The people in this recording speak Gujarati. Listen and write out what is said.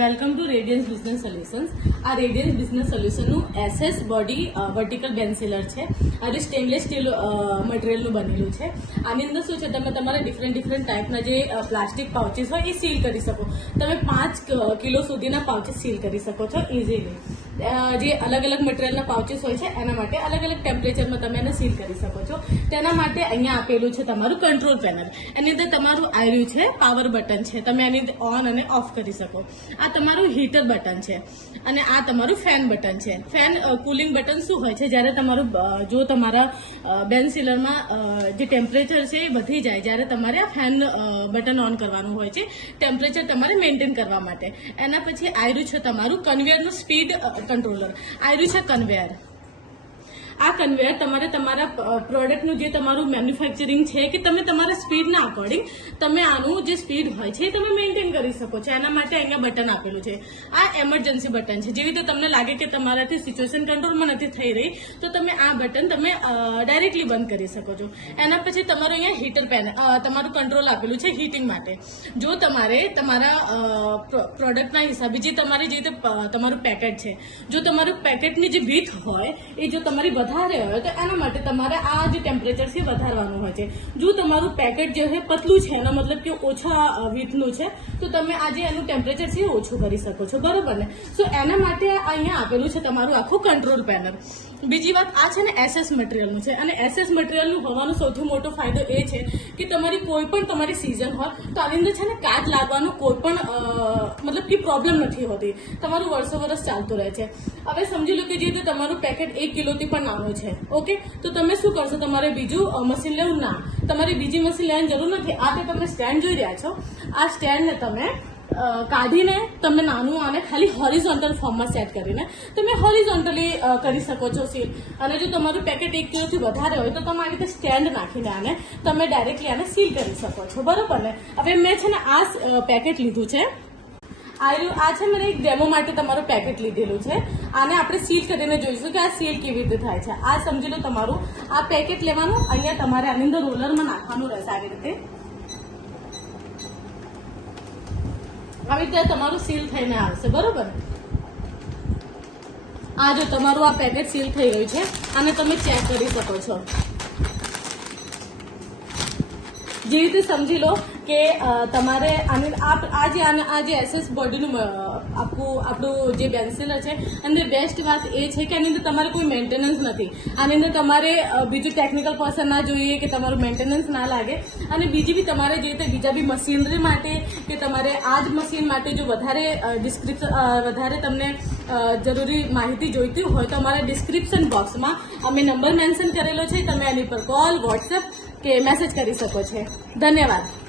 Welcome to radiance business solutions આ રેડિયન્સ બિઝનેસ સોલ્યુશનનું એસએસ બોડી વર્ટિકલ બેન્સિલર છે. અને સ્ટેનલેસ સ્ટીલ મટીરિયલનું બનેલું છે. આની અંદર શું છે? તમે તમારા ડિફરન્ટ ડિફરન્ટ ટાઈપના જે પ્લાસ્ટિક પાઉચીસ હોય, એ સીલ કરી શકો. તમે પાંચ કિલો સુધીના પાઉચીસ સીલ કરી શકો છો ઇઝીલી જે અલગ અલગ મટીરિયલના પાઉચીસ હોય છે, એના માટે અલગ અલગ ટેમ્પરેચરમાં તમે એને સીલ કરી શકો છો. તેના માટે અહીંયા આપેલું છે તમારું કંટ્રોલ પેનલ એની અંદર તમારું આયર્યું છે પાવર બટન છે. તમે એની ઓન અને ઓફ કરી શકો. આ તમારું હીટર બટન છે. અને આ તમારું ફેન બટન છે. ફેન કુલિંગ બટન શું હોય છે? જ્યારે તમારું જો તમારા બેન સિલરમાં જે ટેમ્પરેચર છે એ વધી જાય, જ્યારે તમારે આ ફેન બટન ઓન કરવાનું હોય છે ટેમ્પરેચર તમારે મેન્ટેન કરવા માટે. એના પછી આયરું છે તમારું કન્વેયરનું સ્પીડ કંટ્રોલર આયરું છે કન્વેયર આ કન્વેયર તમારે તમારા પ્રોડક્ટનું જે તમારું મેન્યુફેક્ચરિંગ છે કે તમે તમારા સ્પીડના અકોર્ડિંગ તમે આનું જે સ્પીડ હોય છે એ તમે મેન્ટેન કરી શકો છો. એના માટે અહીંયા બટન આપેલું છે. આ એમરજન્સી બટન છે. જેવી રીતે તમને લાગે કે તમારાથી સિચ્યુએશન કંટ્રોલમાં નથી થઈ રહી, તો તમે આ બટન તમે ડાયરેક્ટલી બંધ કરી શકો છો. એના પછી તમારું અહીંયા હીટર પેન તમારું કંટ્રોલ આપેલું છે હીટિંગ માટે. જો તમારે તમારા પ્રોડક્ટના હિસાબે જે તમારી જે રીતે તમારું પેકેટ છે, જો તમારું પેકેટની જે વીથ હોય, એ જો તમારી વધારે હોય તો એના માટે તમારે આ જે ટેમ્પરેચર છે વધારવાનું હોય છે. જો તમારું પેકેટ જે છે પતલું છે, એનો મતલબ કે ઓછા વીથનું છે, તો તમે આજે એનું ટેમ્પરેચર છે ઓછું કરી શકો છો. બરાબર ને? સો એના માટે અહીંયા આપેલું છે તમારું આખું કંટ્રોલ પેનલ બીજી વાત, આ છે ને એસએસ મટીરિયલનું છે અને એસએસ મટીરિયલનું હોવાનો સૌથી મોટો ફાયદો એ છે કે તમારી કોઈ પણ તમારી સિઝન હોય, તો આની અંદર છે ને કાચ લાગવાનો કોઈ પણ મતલબ કે પ્રોબ્લેમ નથી હોતી. તમારું વર્ષો વર્ષ ચાલતું રહે છે. હવે સમજી લો કે જે રીતે તમારું પેકેટ એક કિલોથી પણ નાનું છે ઓકે તો તમે શું કરશો? તમારે બીજું મશીન લેવું? ના. તમારે બીજી મશીન લેવાની જરૂર નથી. આ તે તમે સ્ટેન્ડ જોઈ રહ્યા છો. આ સ્ટેન્ડને તમે કાઢીને તમે નાનું આને ખાલી હોરિઝોન્ટલ ફોર્મમાં સેટ કરીને તમે હોરિઝોન્ટલી કરી શકો છો સીલ અને જો તમારું પેકેટ એક કિલોથી વધારે હોય તો તમે આ રીતે સ્ટેન્ડ નાખીને આને તમે ડાયરેક્ટલી આને સીલ કરી શકો છો. બરોબર ને? હવે મેં છે ને આ પેકેટ લીધું છે. આયુ આ છે મેં એક ડેમો માટે તમારું પેકેટ લીધેલું છે. આને આપણે સીલ કરીને જોઈશું કે આ સીલ કેવી રીતે થાય છે. આ સમજી લો તમારું, આ પેકેટ લેવાનું, અહીંયા તમારે આની અંદર રોલરમાં નાખવાનું રહેશે. આવી રીતે. આવી રીતે તમારું સીલ થઈને આવશે, બરોબર? આ જો તમારું આ પેકેટ સીલ થઈ ગયું છે અને તમે ચેક કરી શકો છો. જે રીતે સમજી લો કે તમારે આની આ જે આ જે એસએસ બોડીનું આખું આપણું જે બેન્સિલર છે અને બેસ્ટ વાત એ છે કે આની અંદર તમારે કોઈ મેન્ટેનન્સ નથી. આની અંદર તમારે બીજું ટેકનિકલ પર્સન ના જોઈએ કે તમારું મેન્ટેનન્સ ના લાગે. અને બીજી બી તમારે જે રીતે બીજા બી મશીનરી માટે કે તમારે આ જ મશીન માટે જો વધારે ડિસ્ક્રિપ્શન વધારે તમને જરૂરી માહિતી જોઈતી હોય તો અમારા ડિસ્ક્રિપ્શન બોક્સમાં અમે નંબર મેન્શન કરેલો છે. તમે એની પર કોલ વોટ્સએપ કે મેસેજ કરી શકો છો. ધન્યવાદ.